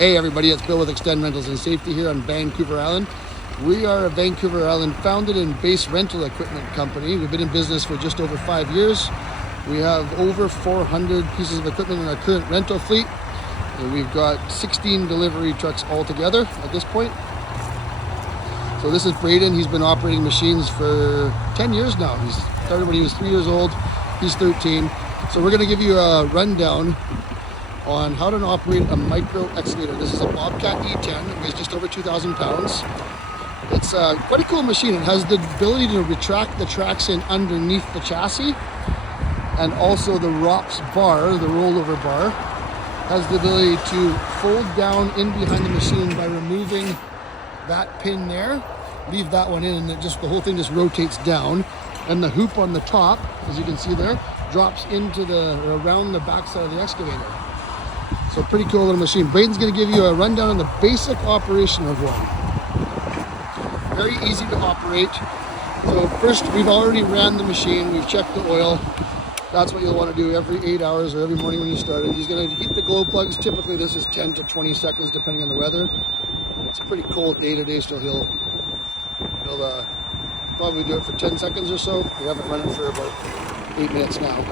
Hey everybody, it's Bill with Extend Rentals and Safety here on Vancouver Island. We are a Vancouver Island founded and based rental equipment company. We've been in business for just over 5 years. We have over 400 pieces of equipment in our current rental fleet. And we've got 16 delivery trucks altogether at this point. So this is Braden. He's been operating machines for 10 years now. He started when he was 3 years old. He's 13. So we're going to give you a rundown on how to operate a micro excavator. This is a Bobcat E10. It weighs just over 2,000 pounds. It's quite a cool machine. It has the ability to retract the tracks in underneath the chassis, and also the ROPS bar, the rollover bar, has the ability to fold down in behind the machine by removing that pin there. Leave that one in, and the whole thing just rotates down. And the hoop on the top, as you can see there, drops into around the backside of the excavator. So pretty cool little machine. Braden's going to give you a rundown on the basic operation of one. Very easy to operate. So first, we've already ran the machine. We've checked the oil. That's what you'll want to do every 8 hours or every morning when you start it. He's going to heat the glow plugs. Typically this is 10 to 20 seconds depending on the weather. It's a pretty cold day today, so he'll probably do it for 10 seconds or so. We haven't run it for about 8 minutes now.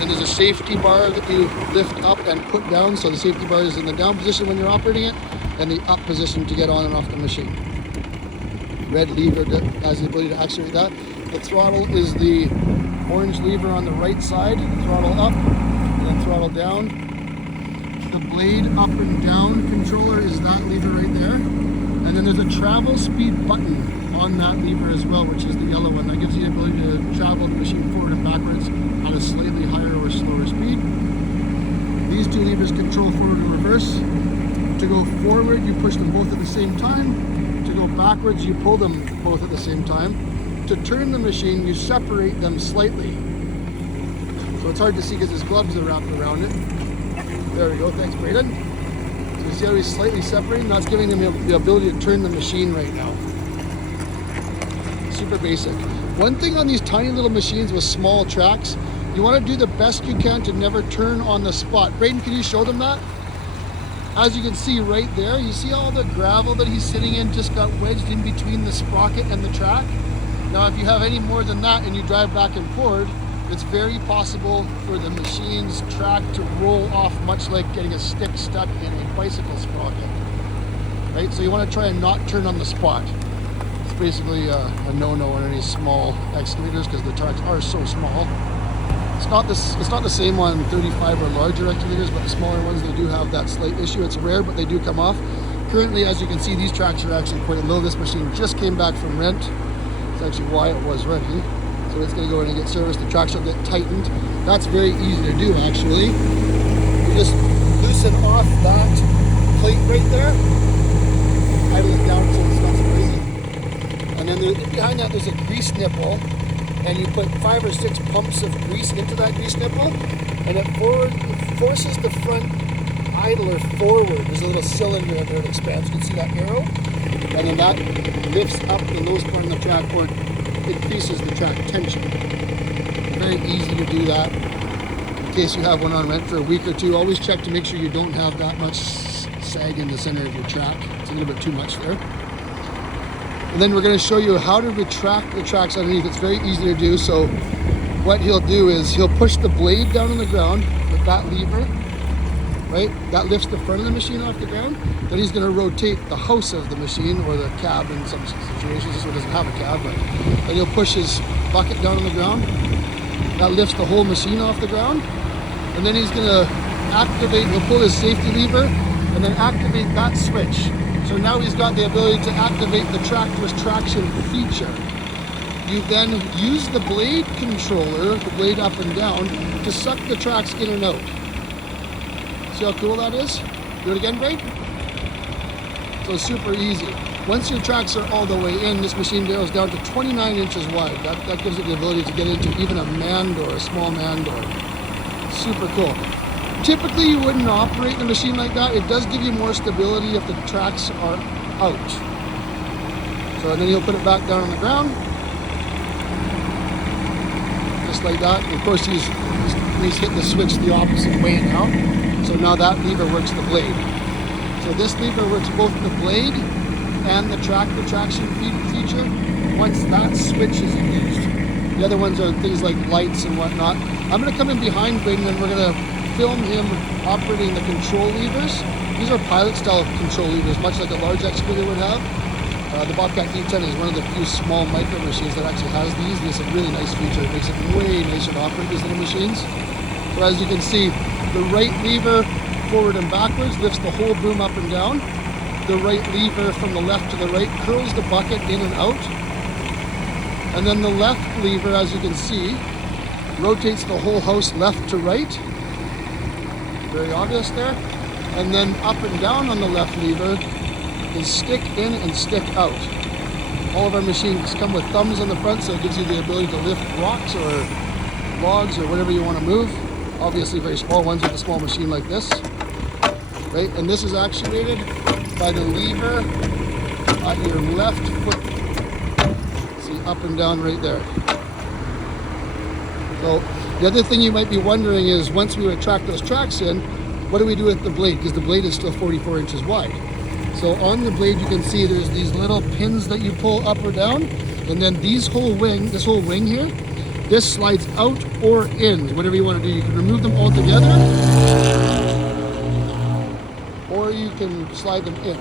And there's a safety bar that you lift up and put down. So the safety bar is in the down position when you're operating it, and the up position to get on and off the machine. Red lever that has the ability to actuate that. The throttle is the orange lever on the right side. Throttle up and then throttle down. The blade up and down controller is that lever right there. And then there's a travel speed button on that lever as well, which is the yellow one. That gives you the ability to travel the machine forward and backwards at a slightly higher or slower speed. These two levers control forward and reverse. To go forward, you push them both at the same time. To go backwards, you pull them both at the same time. To turn the machine, you separate them slightly. So it's hard to see because his gloves are wrapped around it. There we go, thanks Braden. So you see how he's slightly separating? That's giving him the ability to turn the machine right now. Super basic. One thing on these tiny little machines with small tracks, you want to do the best you can to never turn on the spot. Braden, can you show them that? As you can see right there, you see all the gravel that he's sitting in just got wedged in between the sprocket and the track. Now if you have any more than that and you drive back and forward, it's very possible for the machine's track to roll off, much like getting a stick stuck in a bicycle sprocket. Right? So you want to try and not turn on the spot. It's basically a no-no on any small excavators because the tracks are so small. It's not the same on 35 or larger excavators, but the smaller ones, they do have that slight issue. It's rare, but they do come off. Currently, as you can see, these tracks are actually quite low. This machine just came back from rent. It's actually why it was ready. So it's going to go in and get serviced. The tracks will get tightened. That's very easy to do, actually. You just loosen off that plate right there. Idle it down so it's not so crazy. And then behind that, there's a grease nipple. And you put 5 or 6 pumps of grease into that grease nipple, and it forces the front idler forward. There's a little cylinder in there that expands. You can see that arrow, and then that lifts up the lowest part of the track or increases the track tension. Very easy to do that. In case you have one on rent for a week or two, always check to make sure you don't have that much sag in the center of your track. It's a little bit too much there. And then we're going to show you how to retract the tracks underneath. It's very easy to do. So what he'll do is he'll push the blade down on the ground with that lever, right? That lifts the front of the machine off the ground. Then he's going to rotate the house of the machine, or the cab in some situations. This one doesn't have a cab, but then he'll push his bucket down on the ground. That lifts the whole machine off the ground. And then he's going to he'll pull his safety lever and then activate that switch. So now he's got the ability to activate the trackless traction feature. You then use the blade controller, the blade up and down, to suck the tracks in and out. See how cool that is? Do it again, Braid? So it's super easy. Once your tracks are all the way in, this machine barrels down to 29 inches wide. That gives it the ability to get into even a man door, a small man door. Super cool. Typically you wouldn't operate the machine like that. It does give you more stability if the tracks are out. So then you'll put it back down on the ground. Just like that. And of course he's hit the switch the opposite way now. So now that lever works the blade. So this lever works both the blade and the tractor traction feature once that switch is used. The other ones are things like lights and whatnot. I'm going to come in behind Braden and we're going to film him operating the control levers. These are pilot style control levers, much like a large excavator would have. The Bobcat D10 is one of the few small micro machines that actually has these. And it's a really nice feature. It makes it way nicer to operate these little machines. So as you can see, the right lever forward and backwards lifts the whole boom up and down. The right lever from the left to the right curls the bucket in and out. And then the left lever, as you can see, rotates the whole house left to right. Very obvious there. And then up and down on the left lever is stick in and stick out. All of our machines come with thumbs on the front, so it gives you the ability to lift rocks or logs or whatever you want to move. Obviously very small ones with a small machine like this. Right? And this is actuated by the lever at your left foot. See, up and down right there. So the other thing you might be wondering is, once we retract those tracks in, what do we do with the blade? Because the blade is still 44 inches wide. So on the blade you can see there's these little pins that you pull up or down, and then this whole wing here, this slides out or in, whatever you want to do. You can remove them all together, or you can slide them in.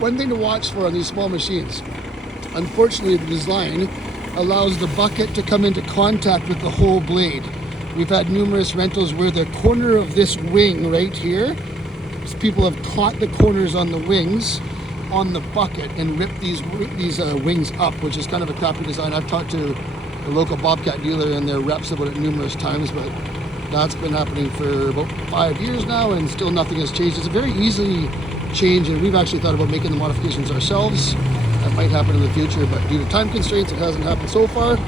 One thing to watch for on these small machines, unfortunately the design allows the bucket to come into contact with the whole blade. We've had numerous rentals where the corner of this wing right here, people have caught the corners on the wings on the bucket and ripped these wings up, which is kind of a crappy design. I've talked to the local Bobcat dealer and their reps about it numerous times, but that's been happening for about 5 years now and still nothing has changed. It's a very easily changed, and we've actually thought about making the modifications ourselves. That might happen in the future, but due to time constraints, it hasn't happened so far.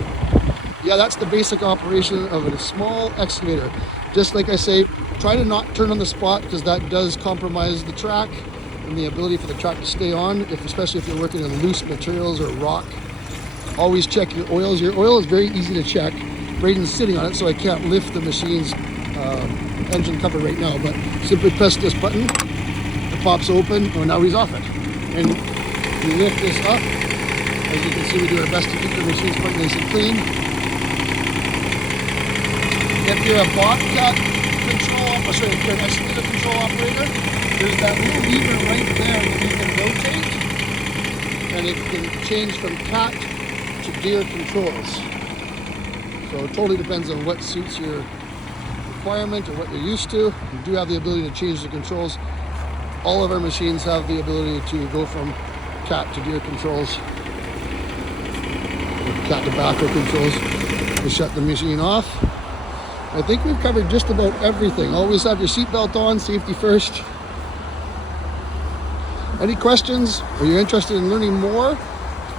Yeah, that's the basic operation of a small excavator. Just like I say, try to not turn on the spot, because that does compromise the track and the ability for the track to stay on, especially if you're working in loose materials or rock. Always check your oils. Your oil is very easy to check. Braden's sitting on it, so I can't lift the machine's engine cover right now, but simply press this button, it pops open, and now he's off it. And you lift this up. As you can see, we do our best to keep the machines quite nice and clean. If you're a Bobcat if you're an excavator control operator, there's that little lever right there that you can rotate, and it can change from cat to deer controls. So it totally depends on what suits your requirement or what you're used to. You do have the ability to change the controls. All of our machines have the ability to go from cat to deer controls, or cat to backer controls. We shut the machine off. I think we've covered just about everything. Always have your seatbelt on, safety first. Any questions, or you're interested in learning more,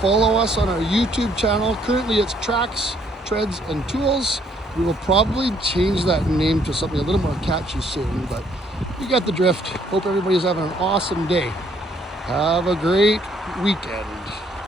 follow us on our YouTube channel. Currently it's Tracks, Treads, and Tools. We will probably change that name to something a little more catchy soon, but you got the drift. Hope everybody's having an awesome day. Have a great weekend.